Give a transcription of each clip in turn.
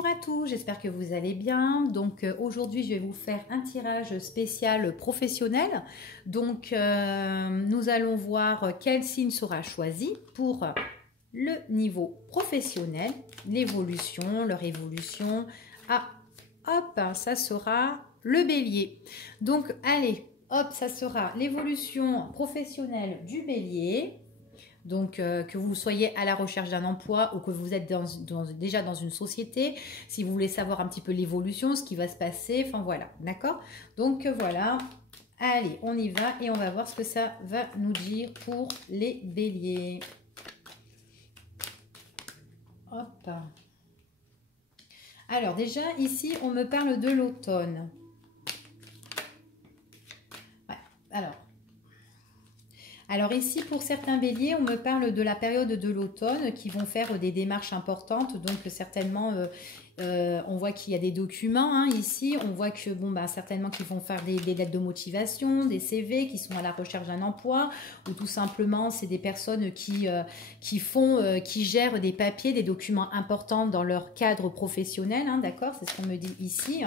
Bonjour à tous, j'espère que vous allez bien. Donc aujourd'hui, je vais vous faire un tirage spécial professionnel. Donc nous allons voir quel signe sera choisi pour le niveau professionnel, l'évolution, leur évolution. Ah, hop, ça sera le bélier. Donc allez, hop, ça sera l'évolution professionnelle du bélier. Donc, que vous soyez à la recherche d'un emploi ou que vous êtes déjà dans une société, si vous voulez savoir un petit peu l'évolution, ce qui va se passer, enfin voilà, d'accord? Donc, voilà, allez, on y va et on va voir ce que ça va nous dire pour les béliers. Hop. Alors, déjà, ici, on me parle de l'automne. Ouais, alors ici, pour certains béliers, on me parle de la période de l'automne qui vont faire des démarches importantes. Donc certainement, on voit qu'il y a des documents hein, ici. On voit que bon, bah, certainement qu'ils vont faire des lettres de motivation, des CV qui sont à la recherche d'un emploi. Ou tout simplement, c'est des personnes qui gèrent des papiers, des documents importants dans leur cadre professionnel. Hein, d'accord, c'est ce qu'on me dit ici.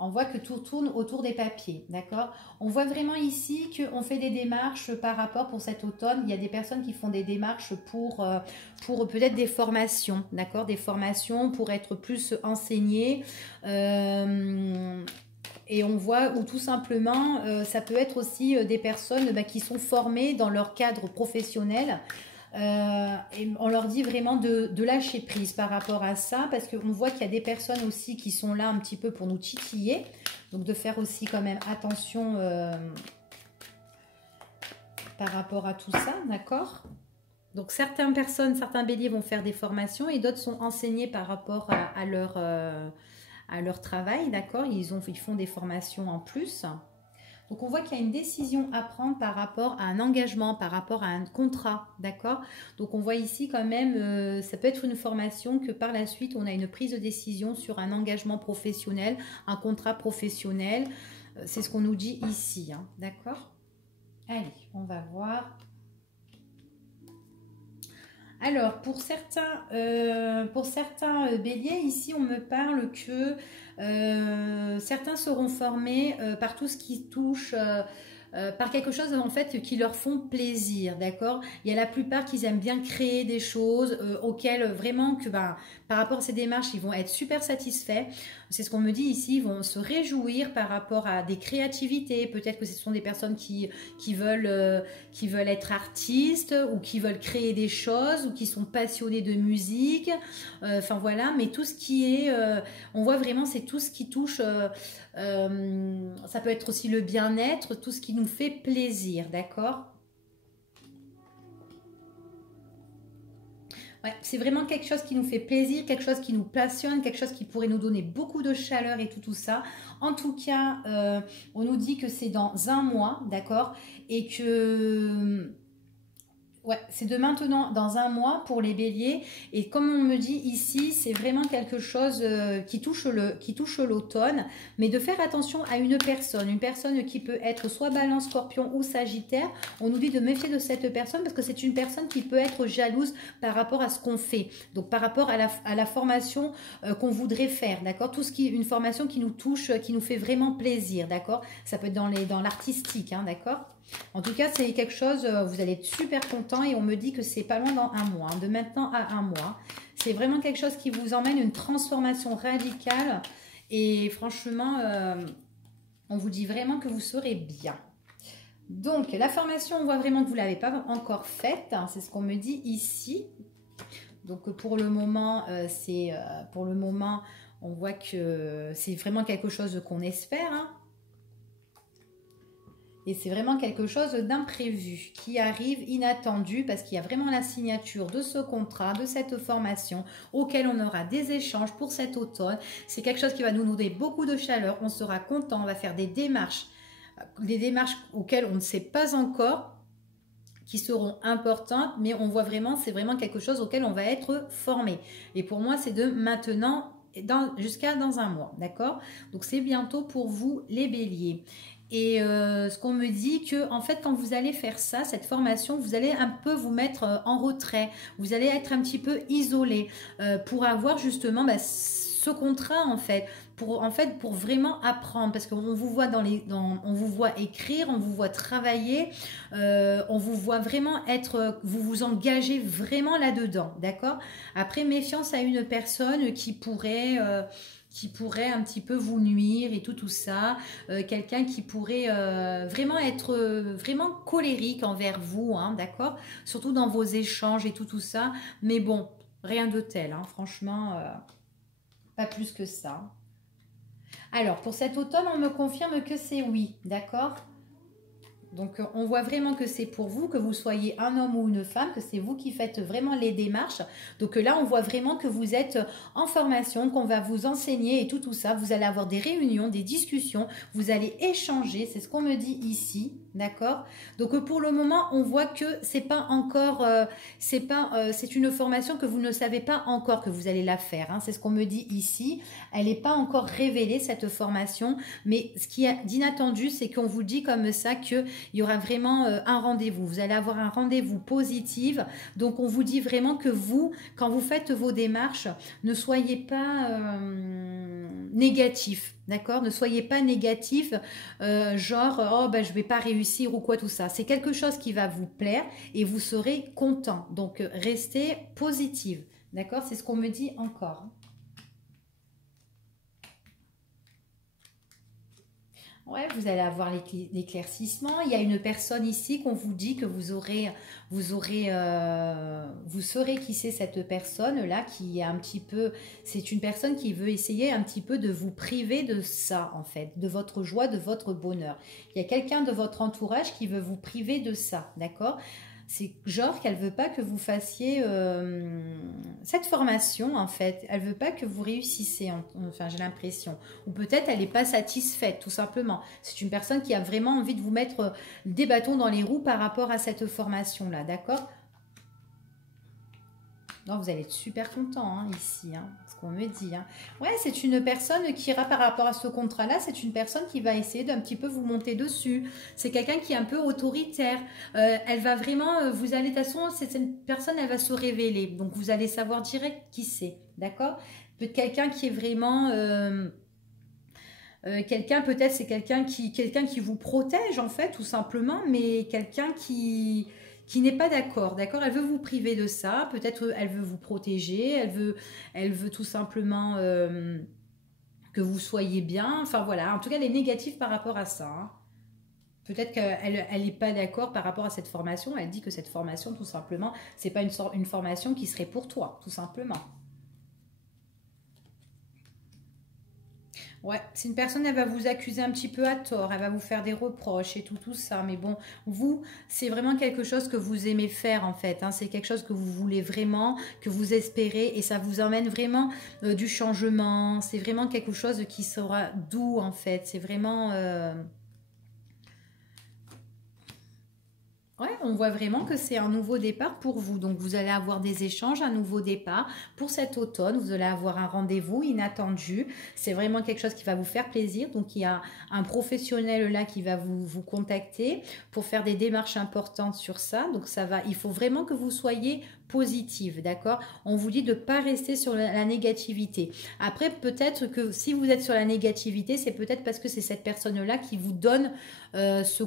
On voit que tout tourne autour des papiers, d'accord? On voit vraiment ici qu'on fait des démarches par rapport pour cet automne. Il y a des personnes qui font des démarches pour peut-être des formations, d'accord? Des formations pour être plus enseignées. Et on voit où tout simplement, ça peut être aussi des personnes qui sont formées dans leur cadre professionnel. Et on leur dit vraiment de lâcher prise par rapport à ça parce qu'on voit qu'il y a des personnes aussi qui sont là un petit peu pour nous titiller, donc de faire aussi quand même attention par rapport à tout ça, d'accord? Donc certaines personnes, certains béliers vont faire des formations et d'autres sont enseignés par rapport à leur travail, d'accord? Ils font des formations en plus. Donc, on voit qu'il y a une décision à prendre par rapport à un engagement, par rapport à un contrat, d'accord? Donc, on voit ici quand même, ça peut être une formation que par la suite, on a une prise de décision sur un engagement professionnel, un contrat professionnel. C'est ce qu'on nous dit ici, hein, d'accord? Allez, on va voir. Alors, pour certains béliers, ici, on me parle que certains seront formés par tout ce qui touche, par quelque chose en fait qui leur font plaisir, d'accord? Il y a la plupart qui aiment bien créer des choses auxquelles vraiment que par rapport à ces démarches, ils vont être super satisfaits. C'est ce qu'on me dit ici, ils vont se réjouir par rapport à des créativités. Peut-être que ce sont des personnes qui veulent être artistes ou qui veulent créer des choses ou qui sont passionnés de musique. Enfin voilà, mais tout ce qui est, on voit vraiment, c'est tout ce qui touche, ça peut être aussi le bien-être, tout ce qui nous fait plaisir, d'accord? Ouais, c'est vraiment quelque chose qui nous fait plaisir, quelque chose qui nous passionne, quelque chose qui pourrait nous donner beaucoup de chaleur et tout ça. En tout cas, on nous dit que c'est dans un mois, d'accord? Et que ouais, c'est de maintenant dans un mois pour les béliers. Et comme on me dit ici, c'est vraiment quelque chose qui touche l'automne. Mais de faire attention à une personne qui peut être soit balance, scorpion ou sagittaire. On nous dit de méfier de cette personne parce que c'est une personne qui peut être jalouse par rapport à ce qu'on fait. Donc par rapport à la formation qu'on voudrait faire, d'accord? Tout ce qui est une formation qui nous touche, qui nous fait vraiment plaisir, d'accord? Ça peut être dans l'artistique, hein, d'accord? En tout cas, c'est quelque chose, vous allez être super content et on me dit que c'est pas loin dans un mois, hein, de maintenant à un mois. C'est vraiment quelque chose qui vous emmène une transformation radicale et franchement, on vous dit vraiment que vous serez bien. Donc, la formation, on voit vraiment que vous ne l'avez pas encore faite, hein, c'est ce qu'on me dit ici. Donc, pour le moment, on voit que c'est vraiment quelque chose qu'on espère, hein. Et c'est vraiment quelque chose d'imprévu qui arrive inattendu parce qu'il y a vraiment la signature de ce contrat, de cette formation auquel on aura des échanges pour cet automne. C'est quelque chose qui va nous donner beaucoup de chaleur. On sera content, on va faire des démarches auxquelles on ne sait pas encore, qui seront importantes, mais on voit vraiment, c'est vraiment quelque chose auquel on va être formé. Et pour moi, c'est de maintenant jusqu'à dans un mois, d'accord? Donc c'est bientôt pour vous les béliers. Et ce qu'on me dit que en fait quand vous allez faire ça, cette formation, vous allez un peu vous mettre en retrait, vous allez être un petit peu isolé pour avoir justement ce contrat pour vraiment apprendre, parce qu'on vous voit on vous voit écrire, on vous voit travailler, on vous voit vraiment vous vous engagez vraiment là-dedans, d'accord? Après, méfiance à une personne qui pourrait un petit peu vous nuire et tout ça, quelqu'un qui pourrait vraiment être vraiment colérique envers vous, hein, d'accord? Surtout dans vos échanges et tout ça, mais bon, rien de tel, hein, franchement, pas plus que ça. Alors, pour cet automne, on me confirme que c'est oui, d'accord? Donc, on voit vraiment que c'est pour vous, que vous soyez un homme ou une femme, que c'est vous qui faites vraiment les démarches. Donc là, on voit vraiment que vous êtes en formation, qu'on va vous enseigner et tout ça. Vous allez avoir des réunions, des discussions, vous allez échanger, c'est ce qu'on me dit ici, d'accord? Donc pour le moment, on voit que c'est pas encore, c'est une formation que vous ne savez pas encore que vous allez la faire, hein. C'est ce qu'on me dit ici. Elle n'est pas encore révélée, cette formation, mais ce qui est d'inattendu, c'est qu'on vous dit comme ça que il y aura vraiment un rendez-vous. Vous allez avoir un rendez-vous positif. Donc, on vous dit vraiment que vous, quand vous faites vos démarches, ne soyez pas négatif. D'accord? Ne soyez pas négatif, genre, oh, ben, je ne vais pas réussir ou quoi, tout ça. C'est quelque chose qui va vous plaire et vous serez content. Donc, restez positive. D'accord? C'est ce qu'on me dit encore. Ouais, vous allez avoir l'éclaircissement. Il y a une personne ici qu'on vous dit que vous saurez qui c'est cette personne-là qui est un petit peu, c'est une personne qui veut essayer un petit peu de vous priver de ça, en fait, de votre joie, de votre bonheur. Il y a quelqu'un de votre entourage qui veut vous priver de ça, d'accord? C'est genre qu'elle veut pas que vous fassiez cette formation, en fait. Elle veut pas que vous réussissiez, enfin j'ai l'impression. Ou peut-être elle n'est pas satisfaite, tout simplement. C'est une personne qui a vraiment envie de vous mettre des bâtons dans les roues par rapport à cette formation-là, d'accord? Non, vous allez être super content, hein, ici, hein, ce qu'on me dit, hein. Ouais, c'est une personne qui ira par rapport à ce contrat-là, c'est une personne qui va essayer d'un petit peu vous monter dessus. C'est quelqu'un qui est un peu autoritaire. Elle va vraiment, vous allez, de toute façon, cette personne, elle va se révéler. Donc, vous allez savoir direct qui c'est, d'accord? Peut-être quelqu'un qui est vraiment... quelqu'un, peut-être, c'est quelqu'un qui vous protège, en fait, tout simplement, mais quelqu'un qui n'est pas d'accord, d'accord? Elle veut vous priver de ça, peut-être elle veut vous protéger, elle veut tout simplement que vous soyez bien, enfin voilà, en tout cas elle est négative par rapport à ça, hein. Peut-être qu'elle n'est pas d'accord par rapport à cette formation, elle dit que cette formation tout simplement, c'est pas une formation qui serait pour toi, tout simplement. Ouais, c'est une personne, elle va vous accuser un petit peu à tort, elle va vous faire des reproches et tout ça. Mais bon, vous, c'est vraiment quelque chose que vous aimez faire en fait, hein. C'est quelque chose que vous voulez vraiment, que vous espérez et ça vous emmène vraiment du changement. C'est vraiment quelque chose qui sera doux en fait. C'est vraiment... Ouais, on voit vraiment que c'est un nouveau départ pour vous. Donc, vous allez avoir des échanges, un nouveau départ pour cet automne. Vous allez avoir un rendez-vous inattendu. C'est vraiment quelque chose qui va vous faire plaisir. Donc, il y a un professionnel là qui va vous contacter pour faire des démarches importantes sur ça. Donc, il faut vraiment que vous soyez positive, d'accord? On vous dit de ne pas rester sur la négativité. Après, peut-être que si vous êtes sur la négativité, c'est peut-être parce que c'est cette personne-là qui vous donne ce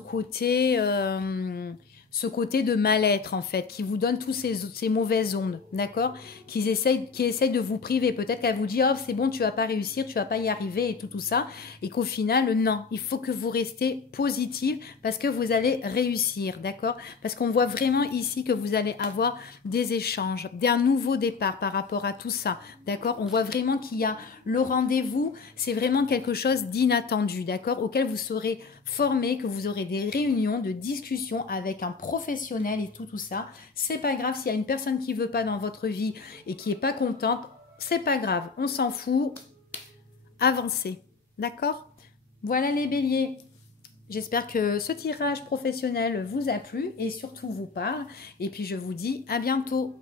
côté de mal-être en fait, qui vous donne tous ces mauvaises ondes, d'accord? Qui essayent de vous priver. Peut-être qu'elle vous dit, oh c'est bon, tu vas pas réussir, tu vas pas y arriver et tout ça. Et qu'au final, non, il faut que vous restez positive parce que vous allez réussir, d'accord? Parce qu'on voit vraiment ici que vous allez avoir des échanges, un nouveau départ par rapport à tout ça, d'accord? On voit vraiment qu'il y a le rendez-vous, c'est vraiment quelque chose d'inattendu, d'accord? Auquel vous serez formé, que vous aurez des réunions de discussion avec un professionnel et tout ça. C'est pas grave s'il y a une personne qui veut pas dans votre vie et qui est pas contente, c'est pas grave, on s'en fout. Avancez, d'accord? Voilà les béliers. J'espère que ce tirage professionnel vous a plu et surtout vous parle. Et puis je vous dis à bientôt.